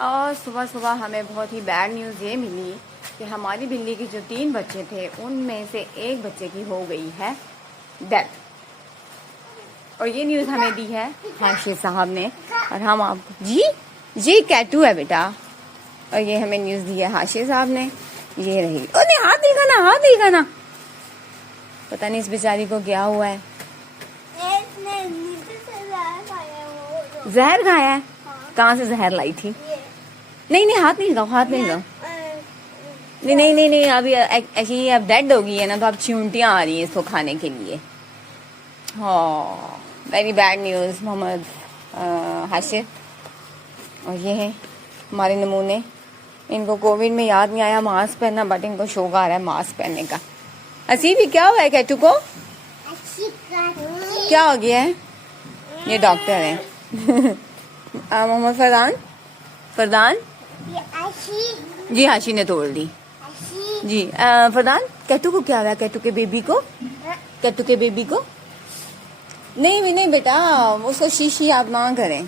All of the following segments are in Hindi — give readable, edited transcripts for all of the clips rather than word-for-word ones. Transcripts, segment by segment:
और सुबह सुबह हमें बहुत ही बैड न्यूज़ ये मिली कि हमारी बिल्ली के जो 3 बच्चे थे उनमें से एक बच्चे की हो गई है डेथ। और ये न्यूज़ हमें दी है हाशिर साहब ने। और हम आपको जी कैटू है बेटा। और ये हमें न्यूज़ दी है हाशिर साहब ने। ये रही। ओ नहीं, हाथ नहीं खाना। पता नहीं इस बेचारी को क्या हुआ है। जहर खाया है? कहाँ से जहर लाई थी? नहीं, हाथ नहीं लगाओ। नहीं, अभी ऐसी अब डेड हो गई है ना, तो अब चिंटियाँ आ रही हैं इसको खाने के लिए। हाँ, very bad news Mohammad Hashir. और ये है हमारे नमूने। इनको कोविड में याद नहीं आया मास्क पहनना, बट इनको शौक आ रहा है मास्क पहनने का। असी भी क्या हुआ है कैटू को? क्या हो गया है? ये डॉक्टर है। मोहम्मद फरदान जी, हाशी ने तोड़ दी जी। फरदान, कैटू को क्या हुआ? कैटू के बेबी को नहीं बेटा, उसको शीशी आप ना करें।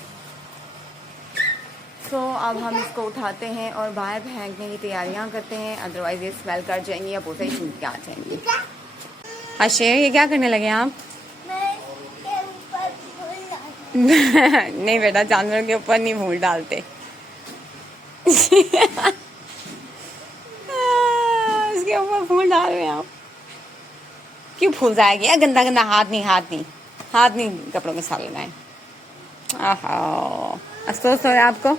तो अब हम इसको उठाते हैं और बाहर फेंकने की तैयारियां करते हैं, अदरवाइज ये स्मेल कर जाएंगी या बहुत ही आ जाएंगी। हाशिर, ये क्या करने लगे आप? नहीं बेटा, जानवर के ऊपर नहीं फूल डालते। इसके ऊपर फूल डाल रहे हैं आप? क्यों फूल जाएगी? गंदा हाथ नहीं कपड़ों के साथ लगाए। अफसोस हो रहा है आपको?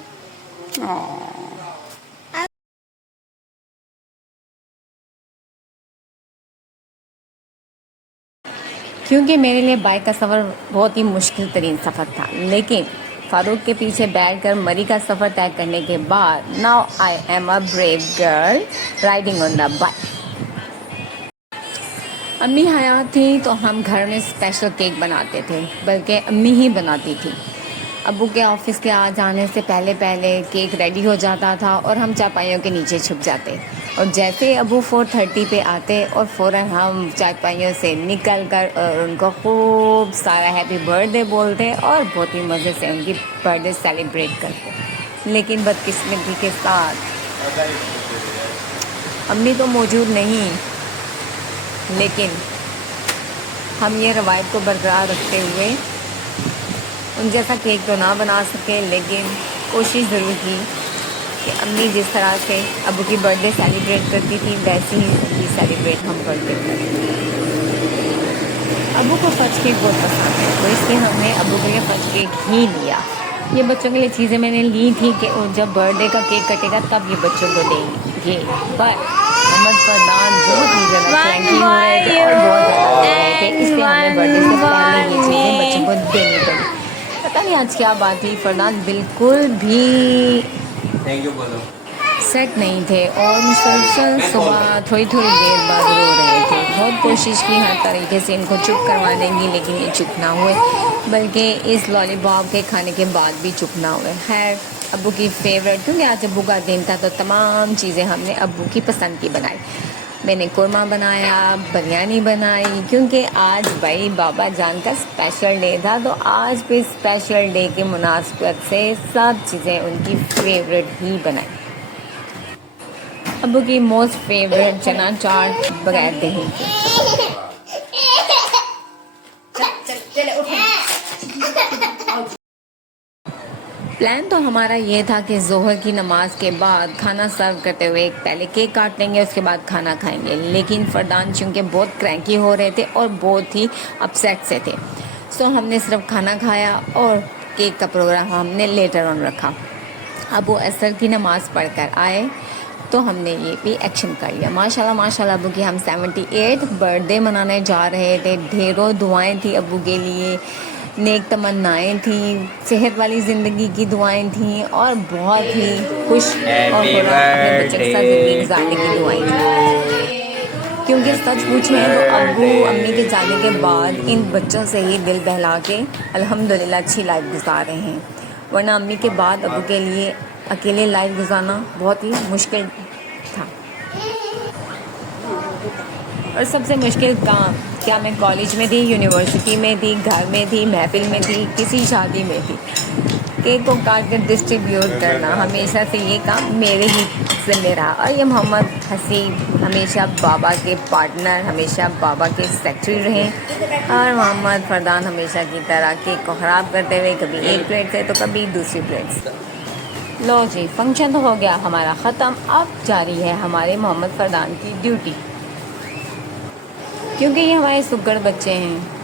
क्योंकि मेरे लिए बाइक का सफ़र बहुत ही मुश्किल तरीन सफ़र था, लेकिन फारूक के पीछे बैठकर मरी का सफ़र तय करने के बाद now I am a brave girl riding on the bike. अम्मी हयात थी तो हम घर में स्पेशल केक बनाते थे, बल्कि अम्मी ही बनाती थी। अब्बू के ऑफिस के आ जाने से पहले केक रेडी हो जाता था और हम चारपाइयों के नीचे छुप जाते। और जैसे अब्बू 4:30 पे आते और फ़ौरन हम चारपाइयों से निकल कर और उनको खूब सारा हैप्पी बर्थडे बोलते और बहुत ही मज़े से उनकी बर्थडे सेलिब्रेट करते। लेकिन बदकिस्मती के साथ अम्मी तो मौजूद नहीं, लेकिन हम ये रवायत को बरकरार रखते हुए उन जैसा केक तो ना बना सके, लेकिन कोशिश ज़रूर की कि अम्मी जिस तरह से अब्बू की बर्थडे सेलिब्रेट करती थी वैसे ही उनकी सेलिब्रेट हम करते थे। अब्बू को फज केक बहुत पसंद है, तो इसलिए हमने अब्बू के लिए फज केक ही लिया। ये बच्चों के लिए चीज़ें मैंने ली थी कि जब बर्थडे का केक कटेगा तब ये बच्चों को देंगे, पर मोहम्मद फरदान बहुत ही ज़्यादा क्रैंकी हो रहे थे और बहुत ज़्यादा रो रहे थे, इसलिए हमें बर्थडे से पहले ये चीज़ें बच्चों को देनी पड़ी। पता नहीं आज क्या बात थी, फरदान बिल्कुल भी थैंक यू बोलो सेट नहीं थे और मुसलसल सुबह थोड़ी देर बाद रो रहे थे। बहुत कोशिश की हर तरीके से इनको चुप करवा देंगी, लेकिन ये चुप ना हुए, बल्कि इस लॉलीपॉप के खाने के बाद भी चुप ना हुए। खैर, अब्बू की फेवरेट, क्योंकि आज अब्बू का दिन था तो तमाम चीज़ें हमने अब्बू की पसंद की बनाई। मैंने कुरमा बनाया, बिरयानी बनाई, क्योंकि आज भाई बाबा जान का स्पेशल डे था, तो आज भी स्पेशल डे के मुनासिबत से सब चीज़ें उनकी फेवरेट ही बनाई। अब्बू की मोस्ट फेवरेट चना चाट बगैर दही के। प्लान तो हमारा ये था कि जोहर की नमाज के बाद खाना सर्व करते हुए पहले केक काट लेंगे, उसके बाद खाना खाएंगे, लेकिन फरदान चूँकि बहुत क्रैंकी हो रहे थे और बहुत ही अपसेट से थे, सो हमने सिर्फ खाना खाया और केक का प्रोग्राम हमने लेटर ऑन रखा। अब वो असर की नमाज़ पढ़कर आए तो हमने ये भी एक्शन कर लिया। माशाल्लाह अब्बू की हम 78 बर्थडे मनाने जा रहे थे। ढेरों दुआएं थी अब्बू के लिए, नेक तमन्नाएं थी, सेहत वाली ज़िंदगी की दुआएं थी और बहुत ही खुश और अपने बच्चे के साथ ज़िंदगी गुजारने की दुआएं थी। क्योंकि सच पूछें तो अब्बू अम्मी के जाने के बाद इन बच्चों से ही दिल बहला के अल्हम्दुलिल्लाह अच्छी लाइफ गुजार रहे हैं, वरना अम्मी के बाद अब्बू के लिए अकेले लाइफ गुजारना बहुत ही मुश्किल था। और सबसे मुश्किल काम क्या, मैं कॉलेज में थी, यूनिवर्सिटी में थी, घर में थी, महफिल में थी, किसी शादी में थी, केक को काट कर डिस्ट्रीब्यूट करना हमेशा से ये काम मेरे ही ज़िम्मे रहा। और ये मोहम्मद हसीब हमेशा बाबा के पार्टनर, हमेशा बाबा के सेक्रेटरी रहे। और मोहम्मद फरदान हमेशा की तरह केक को ख़राब करते हुए कभी एक प्लेट से तो कभी दूसरी प्लेट से। लो जी, फंक्शन तो हो गया हमारा ख़त्म। अब जारी है हमारे मोहम्मद फरदान की ड्यूटी, क्योंकि ये हमारे सुग्गड़ बच्चे हैं।